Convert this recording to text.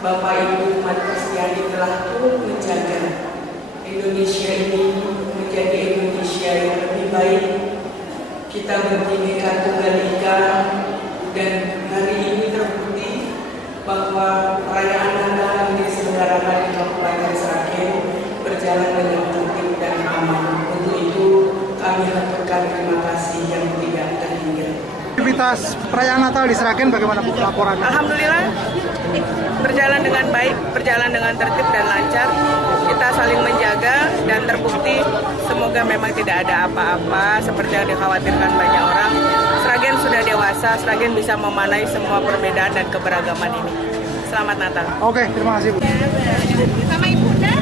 Bapak Ibu umat Kristiani telah turut menjaga Indonesia ini menjadi Indonesia yang lebih baik. Kita Bhinneka Tunggal Ika, dan hari ini terbukti bahwa perayaan Natal yang diselenggarakan di Kabupaten Sragen berjalan dengan tertib dan aman. Untuk itu kami haturkan terima kasih yang tidak terhingga. Aktivitas perayaan Natal di Sragen bagaimana Bu laporannya? Alhamdulillah berjalan dengan baik, berjalan dengan tertib dan lancar. Kita saling menjaga dan terbukti semoga memang tidak ada apa-apa seperti yang dikhawatirkan banyak orang. Sragen sudah dewasa, Sragen bisa memanai semua perbedaan dan keberagaman ini. Selamat Natal. Oke, terima kasih Bu. Sama Ibu dah.